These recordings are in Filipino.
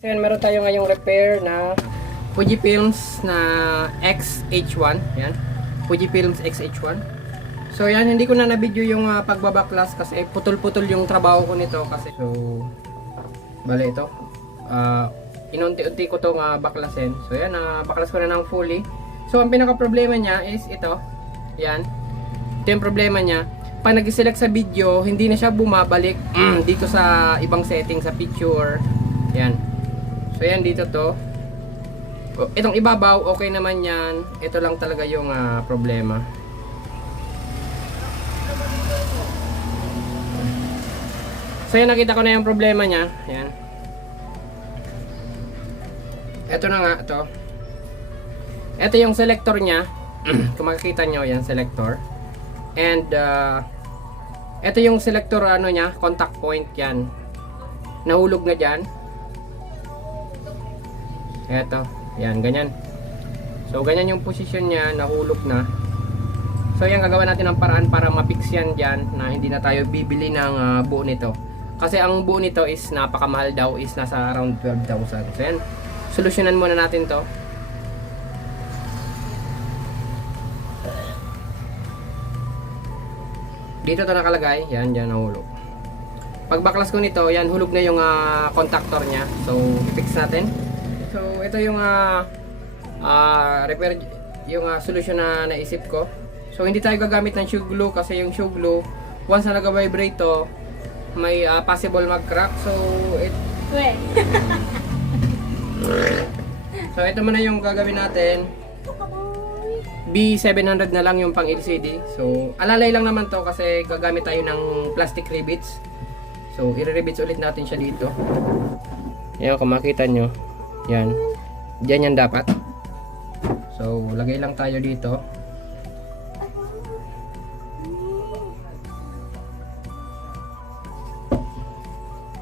So yan, meron tayo ngayong repair na Fujifilms na X-H1. Yan, Fujifilms X-H1. So yan, hindi ko na na-video yung pagbabaklas kasi putol-putol yung trabaho ko nito kasi. So, bale ito. Inunti-unti ko itong baklasin. So yan, baklas ko na ng fully. So ang pinaka-problema niya is ito. Yan. Ito yung problema niya. Pag nag-select sa video, hindi na siya bumabalik dito sa ibang setting sa picture. Yan. So yan, dito to. Itong ibabaw, okay naman yan. Ito lang talaga yung problema. So yan, nakita ko na yung problema niya. Yan. Ito na nga, ito. Ito yung selector niya. Kung makikita nyo, yan, selector. And, ito yung selector, ano niya, contact point, yan. Nahulog na dyan. Ito, yan, ganyan. So, ganyan yung position niya, nahulog na. So, yan, gagawa natin ng paraan para ma-fix yan dyan, na hindi na tayo bibili ng buo nito. Kasi ang buo nito is napakamahal daw, is nasa around 12,000. So, yan, solusyonan muna natin to. Dito to nakalagay, yan, dyan nahulog. Pag baklas ko nito, yan, hulog na yung contactor nya. So, i-fix natin. So, ito yung repair, yung solusyon na naisip ko. So, hindi tayo gagamit ng shoe glue kasi yung shoe glue, once na nag-vibrate to, may possible mag-crack. So, so, ito muna yung gagawin natin. B700 na lang yung pang LCD. So, alalay lang naman to kasi gagamit tayo ng plastic rivets. So, i-rivets ulit natin siya dito. Ayan, kung makita nyo. Yan. Diyan yan dapat. So, lagay lang tayo dito.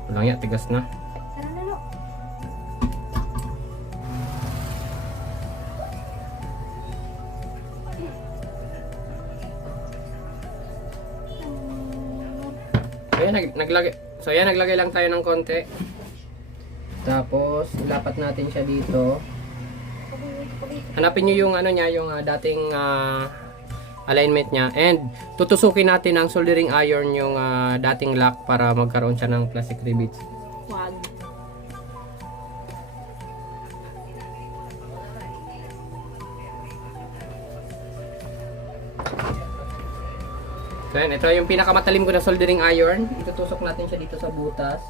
Walang ya, tigas na. So yan, naglagay lang tayo ng konti. Tapos ilapat natin siya dito. Hanapin niyo yung ano niya, yung dating alignment niya, and tutusukin natin ang soldering iron yung dating lock para magkaroon siya ng plastic rivets. Wag. So yan, ito yung pinakamatalim ko na soldering iron. Itutusok natin siya dito sa butas.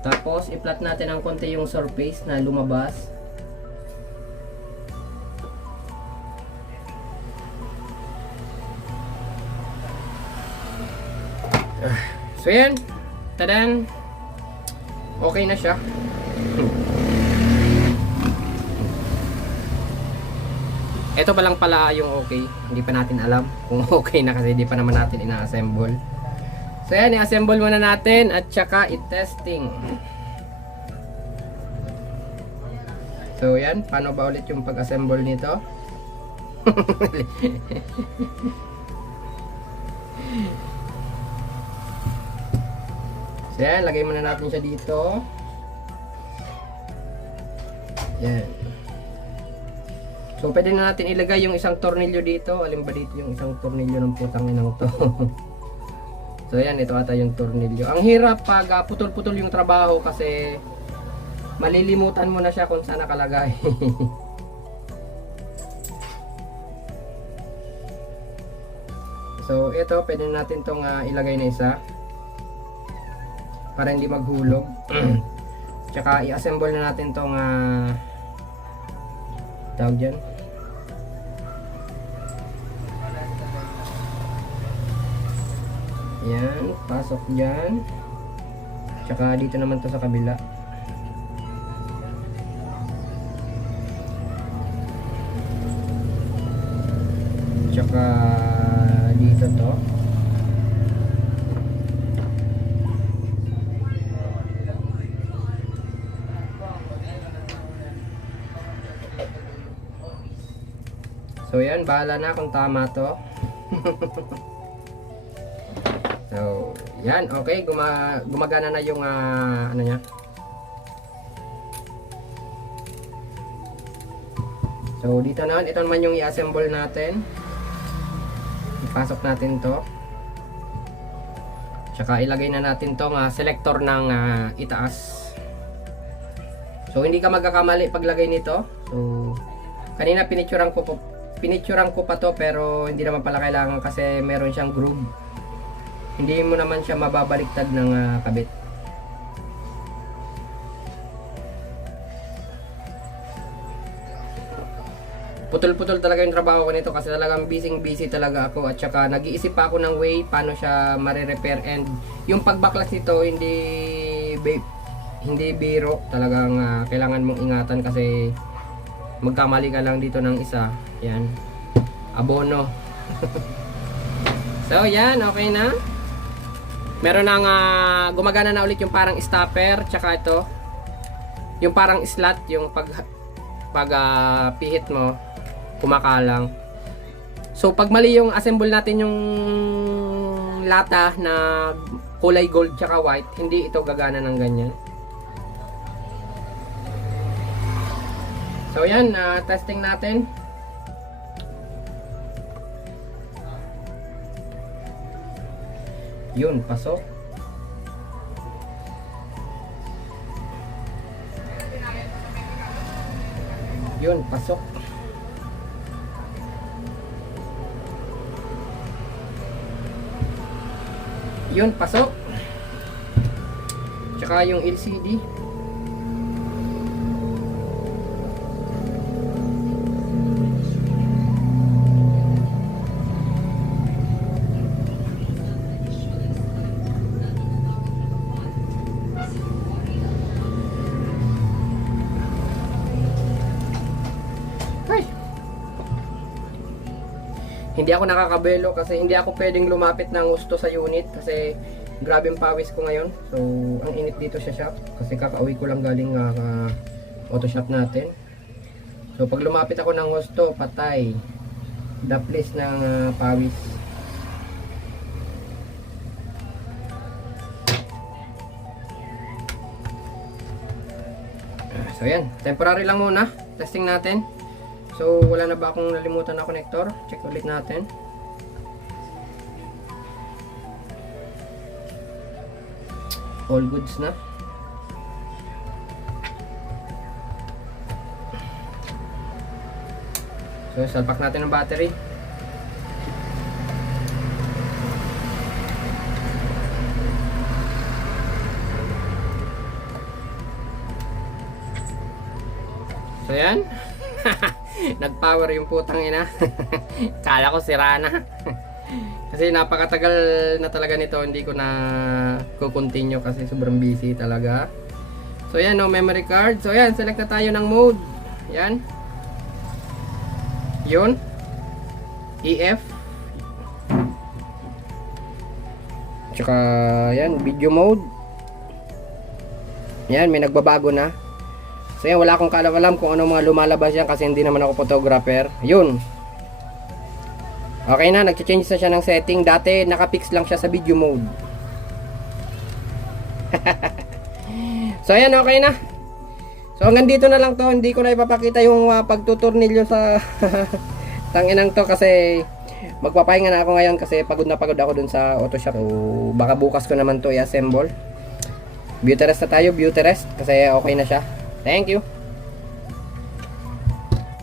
Tapos, i-flat natin ng konti yung surface na lumabas. So yan, tadan, okay na siya. Ito pa lang pala yung okay, hindi pa natin alam kung okay na kasi hindi pa naman natin ina-assemble. So yan, i-assemble muna natin at saka i-testing. So yan, paano ba ulit yung pag-assemble nito? So yan, lagay muna natin siya dito. Yan. So pwede na natin ilagay yung isang tornilyo dito. Alin ba dito yung isang tornilyo ng putang inang to? So yan, ito ata yung tornilyo. Ang hirap pag putol-putol yung trabaho kasi malilimutan mo na siya kung saan nakalagay. So ito, pwede natin tong ilagay na isa para hindi maghulog. Tsaka i-assemble na natin tong tawag dyan. Yan, pasok dyan. Tsaka dito naman to sa kabila. Tsaka dito to. So yan, bahala na kung tama to. So yan, okay, gumagana na yung ano niya. So dito na, ito naman yung i-assemble natin. Ipasok natin to. Tsaka ilagay na natin tong selector ng itaas. So hindi ka magkakamali paglagay nito. So kanina pinicturean ko pa to, pero hindi naman pala kailangan kasi meron siyang groove. Hindi mo naman siya mababaliktad ng kabit. Putol-putol talaga yung trabaho ko nito kasi talagang busy talaga ako, at saka nag-iisip pa ako ng way paano siya mare-repair, and yung pagbaklas nito hindi biro, talagang kailangan mong ingatan kasi magkamali ka lang dito ng isa, yan, abono. So yan, okay na, meron nang gumagana na ulit yung parang stopper, tsaka ito yung parang slot, yung pag pihit mo kumakalang. So pag mali yung assemble natin yung lata na kulay gold tsaka white, hindi ito gagana ng ganyan. So yan, testing natin. Yun, pasok. Yun, pasok. Yun, pasok. Tsaka yung LCD. Hindi ako nakakabelo kasi hindi ako pwedeng lumapit ng gusto sa unit kasi grabe yung pawis ko ngayon. So ang init dito sa shop kasi kakauwi ko lang galing auto shop natin. So pag lumapit ako ng gusto, patay, daplis ng pawis. So yan, temporary lang muna, testing natin. So wala na ba akong nalimutan na connector? Check ulit natin. All goods na. So salpak natin ang battery. So yan. Nagpower yung putang ina. Kala ko sira na. Kasi napakatagal na talaga nito, hindi ko na ko-continue kasi sobrang busy talaga. So yan, no memory card. So yan, select na tayo ng mode. Yan. Yun. EF. Tsaka yan, video mode. Yan, may nagbabago na. So yan, wala akong kaalam-alam kung ano mga lumalabas yan kasi hindi naman ako photographer. Yun. Okay na, nag-change na siya ng setting. Dati nakapix lang siya sa video mode. So ayan, okay na. So hanggang dito na lang to. Hindi ko na ipapakita yung pagtuturnilyo sa tanginang to kasi magpapahinga na ako ngayon kasi pagod na pagod ako dun sa auto shop. O baka bukas ko naman to i-assemble. Beauty rest na tayo, beauty rest kasi okay na siya. Thank you.